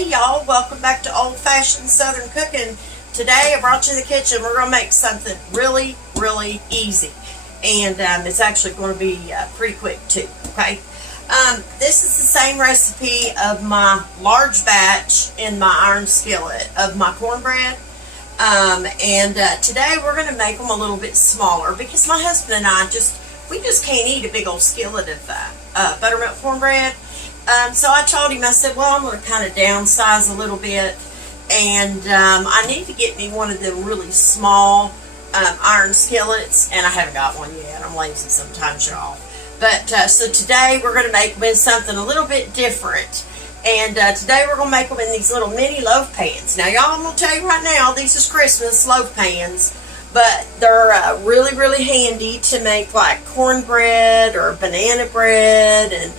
Hey y'all, welcome back to Old Fashioned Southern Cooking. Today I brought you in the kitchen. We're going to make something really easy. And it's actually going to be pretty quick too, okay? This is the same recipe of my large batch in my iron skillet of my cornbread. Today we're going to make them a little bit smaller because my husband and I we just can't eat a big old skillet of buttermilk cornbread. So I told him, I said, well, I'm going to kind of downsize a little bit, and I need to get me one of the really small iron skillets, and I haven't got one yet. I'm lazy sometimes, y'all. But so today we're going to make them in something a little bit different, and today we're going to make them in these little mini loaf pans. Now, y'all, I'm going to tell you right now, these is Christmas loaf pans, but they're really handy to make like cornbread or banana bread and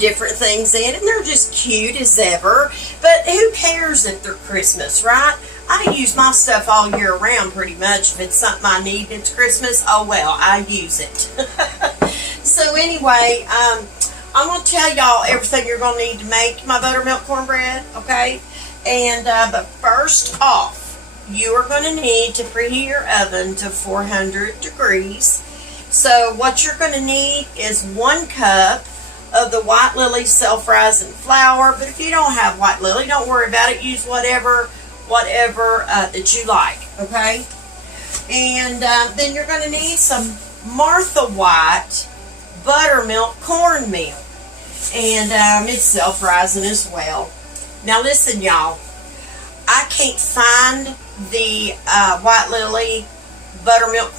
different things in, and they're just cute as ever. But who cares if they're Christmas, right? I use my stuff all year round pretty much. If it's something I need and it's Christmas, oh well, I use it. So anyway, I'm going to tell y'all everything you're going to need to make my buttermilk cornbread, okay? And but first off, you are going to need to preheat your oven to 400 degrees. So what you're going to need is 1 cup of the White Lily self-rising flour. But if you don't have White Lily, don't worry about it. Use whatever that you like, okay? And then you're going to need some Martha White Buttermilk Cornmeal. And it's self-rising as well. Now listen, y'all. I can't find the White Lily Buttermilk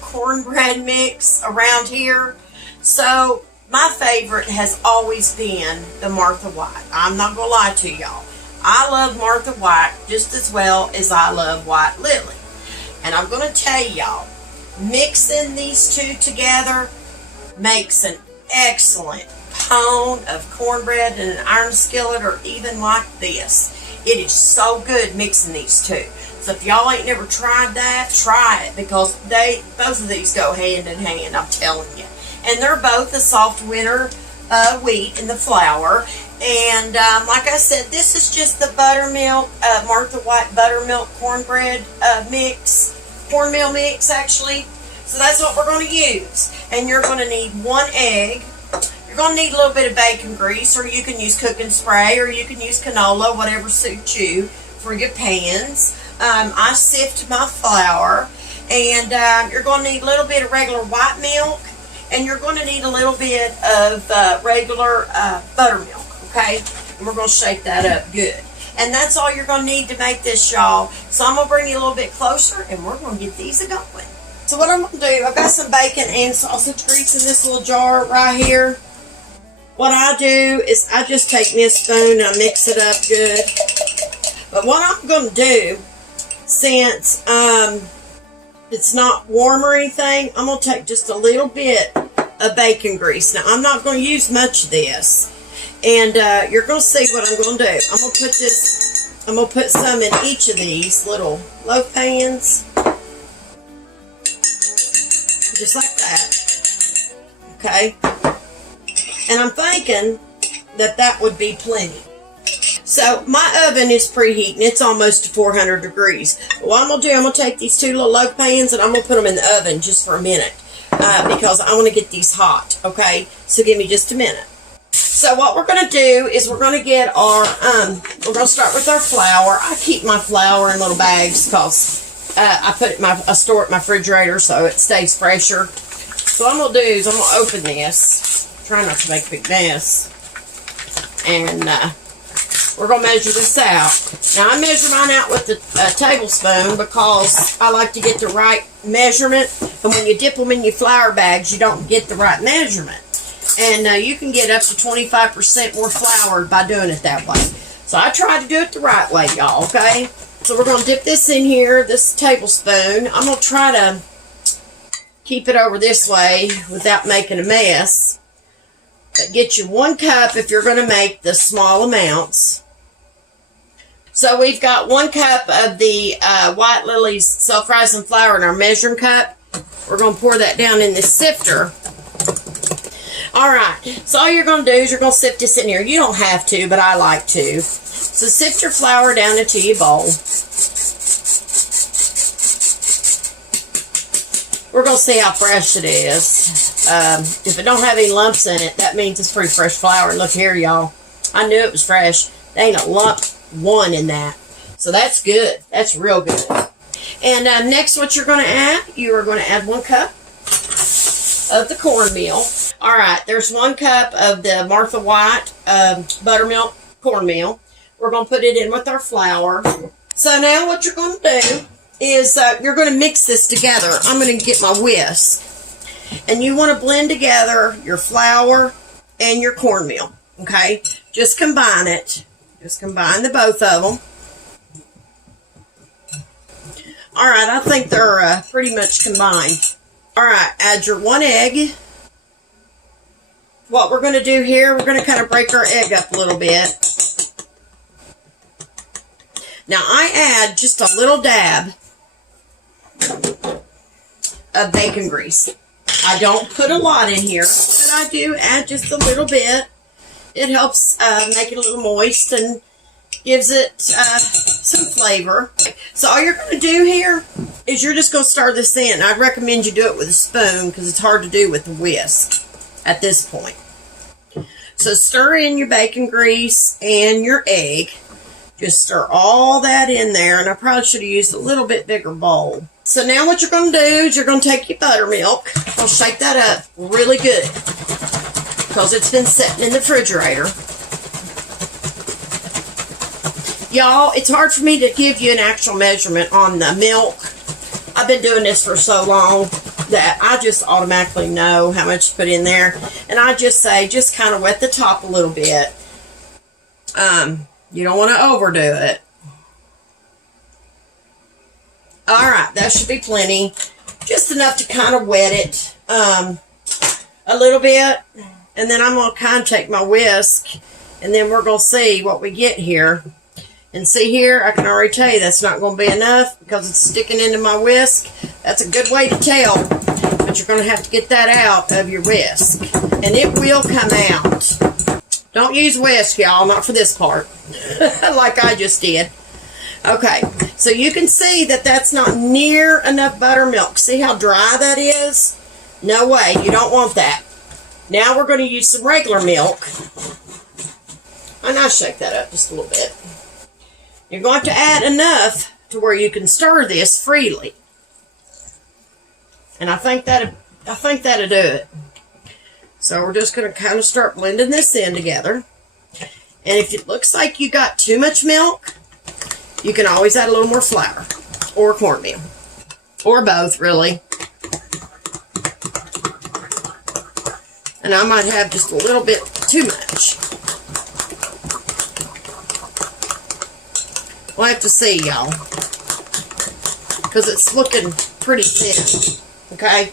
Cornbread mix around here. So my favorite has always been the Martha White. I'm not going to lie to y'all. I love Martha White just as well as I love White Lily. And I'm going to tell y'all, mixing these two together makes an excellent Pone of Cornbread in an iron skillet, or even like this. It is so good mixing these two. So if y'all ain't never tried that, try it, because both of these go hand in hand, I'm telling you. And they're both a soft winter wheat in the flour. And like I said, this is just the buttermilk, Martha White Buttermilk Cornbread cornmeal mix actually. So that's what we're going to use. And you're going to need 1 egg. You're going to need a little bit of bacon grease, or you can use cooking spray, or you can use canola, whatever suits you for your pans. I sift my flour, and you're going to need a little bit of regular white milk, and you're going to need a little bit of regular buttermilk, okay? And we're going to shake that up good. And that's all you're going to need to make this, y'all. So I'm going to bring you a little bit closer, and we're going to get these going. So what I'm going to do, I've got some bacon and sausage grease in this little jar right here. What I do is I just take me a spoon and I mix it up good. But what I'm going to do, since it's not warm or anything, I'm going to take just a little bit of bacon grease. Now, I'm not going to use much of this. And you're going to see what I'm going to do. I'm going to put some in each of these little loaf pans. Just like that. Okay? And I'm thinking that would be plenty. So my oven is preheating. It's almost to 400 degrees. What I'm going to do, I'm going to take these 2 little loaf pans and I'm going to put them in the oven just for a minute. Because I want to get these hot. Okay? So give me just a minute. So what we're going to do is we're going to get our, we're going to start with our flour. I keep my flour in little bags because I store it in my refrigerator so it stays fresher. So what I'm going to do is I'm going to open this. Try not to make a big mess. And we're going to measure this out. Now, I measure mine out with a tablespoon because I like to get the right measurement. And when you dip them in your flour bags, you don't get the right measurement. And you can get up to 25% more flour by doing it that way. So I try to do it the right way, y'all, okay? So we're going to dip this in here, this tablespoon. I'm going to try to keep it over this way without making a mess. But get you 1 cup if you're going to make the small amounts. So we've got 1 cup of the White Lily's self-rising flour in our measuring cup. We're going to pour that down in this sifter. All right, so all you're going to do is you're going to sift this in here. You don't have to, but I like to. So sift your flour down into your bowl. We're going to see how fresh it is. If it don't have any lumps in it, that means it's pretty fresh flour. Look here, y'all. I knew it was fresh. There ain't a lump one in that. So that's good. That's real good. And next, what you're going to add, you are going to add 1 cup of the cornmeal. All right, there's 1 cup of the Martha White Buttermilk Cornmeal. We're going to put it in with our flour. So now what you're going to do is you're going to mix this together. I'm going to get my whisk. And you want to blend together your flour and your cornmeal. Okay? Just combine it. Just combine the both of them. All right, I think they're pretty much combined. All right, add your 1 egg. What we're going to do here, we're going to kind of break our egg up a little bit. Now, I add just a little dab of bacon grease. I don't put a lot in here, but I do add just a little bit. It helps make it a little moist and gives it some flavor. So all you're going to do here is you're just going to stir this in. I'd recommend you do it with a spoon because it's hard to do with the whisk at this point. So stir in your bacon grease and your egg. Just stir all that in there, and I probably should have used a little bit bigger bowl. So now what you're going to do is you're going to take your buttermilk. I'll shake that up really good because it's been sitting in the refrigerator. Y'all, it's hard for me to give you an actual measurement on the milk. I've been doing this for so long that I just automatically know how much to put in there. And I just say, just kind of wet the top a little bit. You don't want to overdo it. Alright, that should be plenty. Just enough to kind of wet it a little bit. And then I'm going to kind of take my whisk. And then we're going to see what we get here. And see here, I can already tell you that's not going to be enough because it's sticking into my whisk. That's a good way to tell. But you're going to have to get that out of your whisk. And it will come out. Don't use whisk, y'all. Not for this part. Like I just did. Okay. So you can see that that's not near enough buttermilk. See how dry that is? No way. You don't want that. Now we're going to use some regular milk. And I'll shake that up just a little bit. You're going to add enough to where you can stir this freely. And I think that'll do it. So we're just going to kind of start blending this in together. And if it looks like you got too much milk, you can always add a little more flour or cornmeal. Or both, really. And I might have just a little bit too much. We'll have to see, y'all. Because it's looking pretty thin. Okay?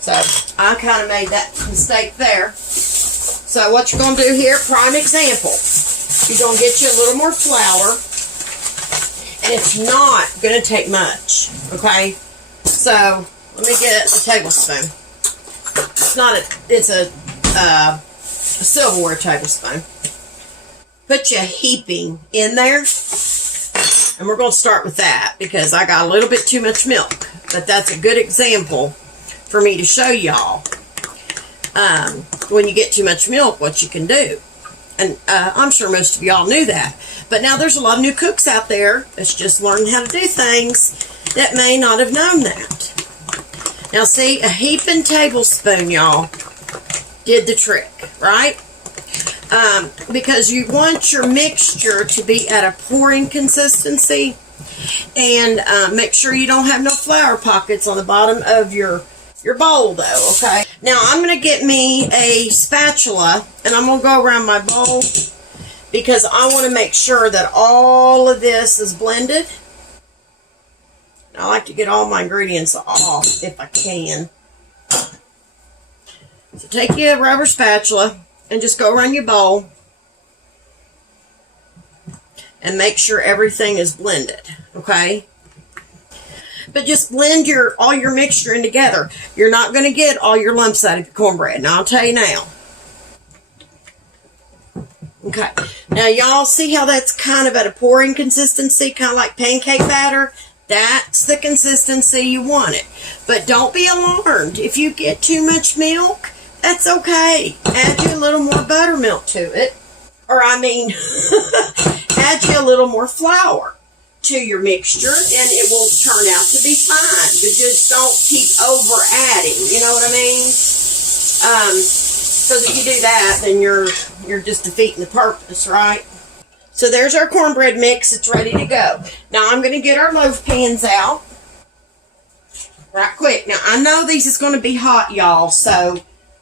So, I kind of made that mistake there. So, what you're going to do here, prime example. You're going to get you a little more flour. And it's not going to take much. Okay? So, let me get a tablespoon. It's a silverware tablespoon. Put your heaping in there. And we're going to start with that because I got a little bit too much milk. But that's a good example for me to show y'all when you get too much milk, what you can do. And I'm sure most of y'all knew that. But now there's a lot of new cooks out there that's just learning how to do things that may not have known that. Now see, a heaping tablespoon, y'all, did the trick, right? Because you want your mixture to be at a pouring consistency. And make sure you don't have no flour pockets on the bottom of your bowl, though, okay? Now, I'm going to get me a spatula, and I'm going to go around my bowl because I want to make sure that all of this is blended. I like to get all my ingredients off if I can. So take your rubber spatula and just go around your bowl and make sure everything is blended, okay? But just blend all your mixture in together. You're not going to get all your lumps out of your cornbread. Now, I'll tell you now, Okay, now y'all see how that's kind of at a pouring consistency, kind of like pancake batter? That's the consistency you want it. But don't be alarmed. If you get too much milk, that's okay. Add you a little more buttermilk to it. Or I mean, add you a little more flour to your mixture and it will turn out to be fine. But just don't keep over adding, you know what I mean? So if you do that, then you're just defeating the purpose, right? So there's our cornbread mix. It's ready to go. Now I'm going to get our loaf pans out right quick. Now I know these is going to be hot, y'all, so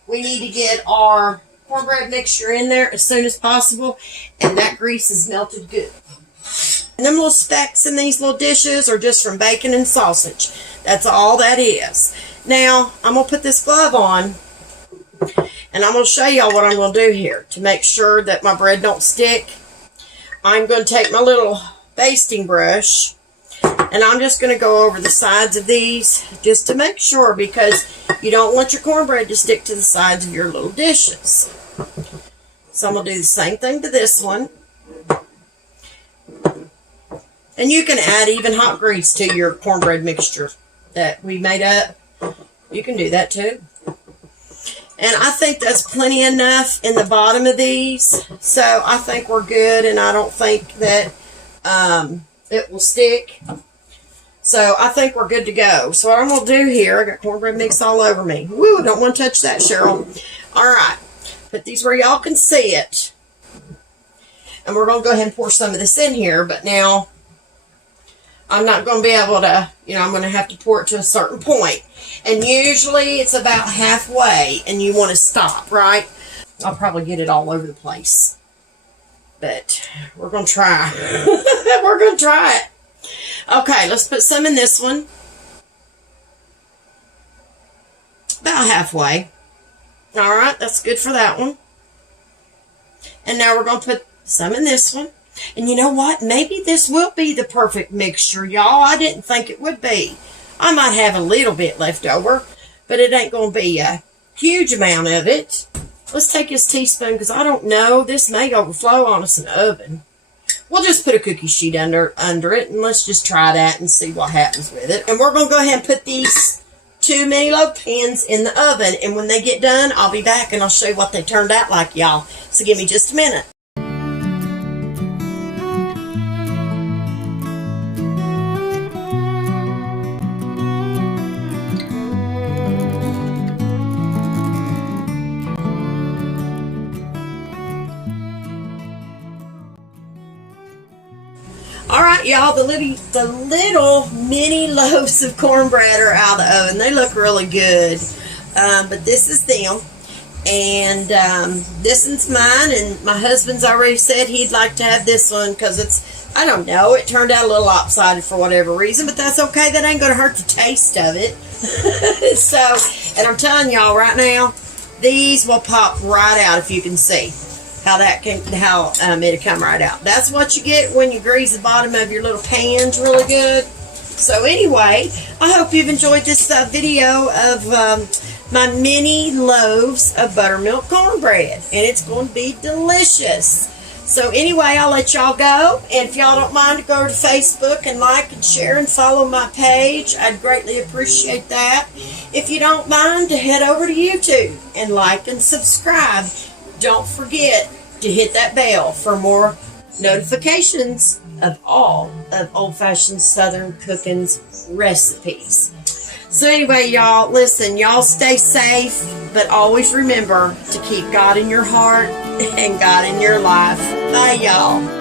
we need to get our cornbread mixture in there as soon as possible, and that grease is melted good. And them little specks in these little dishes are just from bacon and sausage. That's all that is. Now I'm going to put this glove on, and I'm going to show y'all what I'm going to do here to make sure that my bread don't stick. I'm going to take my little basting brush, and I'm just going to go over the sides of these just to make sure, because you don't want your cornbread to stick to the sides of your little dishes. So I'm going to do the same thing to this one. And you can add even hot grease to your cornbread mixture that we made up. You can do that too. And I think that's plenty enough in the bottom of these. So I think we're good, and I don't think that it will stick. So I think we're good to go. So what I'm going to do here, I got cornbread mix all over me. Woo, don't want to touch that, Cheryl. All right. Put these where y'all can see it. And we're going to go ahead and pour some of this in here. But now, I'm not going to be able to, I'm going to have to pour it to a certain point. And usually it's about halfway and you want to stop, right? I'll probably get it all over the place. But we're going to try. We're going to try it. Okay, let's put some in this one. About halfway. All right, that's good for that one. And now we're going to put some in this one. And you know what? Maybe this will be the perfect mixture, y'all. I didn't think it would be. I might have a little bit left over, but it ain't going to be a huge amount of it. Let's take this teaspoon, because I don't know. This may overflow on us in the oven. We'll just put a cookie sheet under it, and let's just try that and see what happens with it. And we're going to go ahead and put these 2 mini loaf pans in the oven, and when they get done, I'll be back and I'll show you what they turned out like, y'all. So give me just a minute. All right, y'all, the little mini loaves of cornbread are out of the oven. They look really good, but this is them, and this one's mine, and my husband's already said he'd like to have this one because it's, I don't know, it turned out a little lopsided for whatever reason, but that's okay. That ain't going to hurt the taste of it. So, and I'm telling y'all right now, these will pop right out if you can see. How it'll come right out. That's what you get when you grease the bottom of your little pans really good. So anyway, I hope you've enjoyed this video of my mini loaves of buttermilk cornbread, and it's going to be delicious. So anyway, I'll let y'all go, and if y'all don't mind to go to Facebook and like and share and follow my page, I'd greatly appreciate that. If you don't mind, to head over to YouTube and like and subscribe. Don't forget to hit that bell for more notifications of all of old-fashioned Southern cooking's recipes. So anyway, y'all, listen, y'all stay safe, but always remember to keep God in your heart and God in your life. Bye, y'all.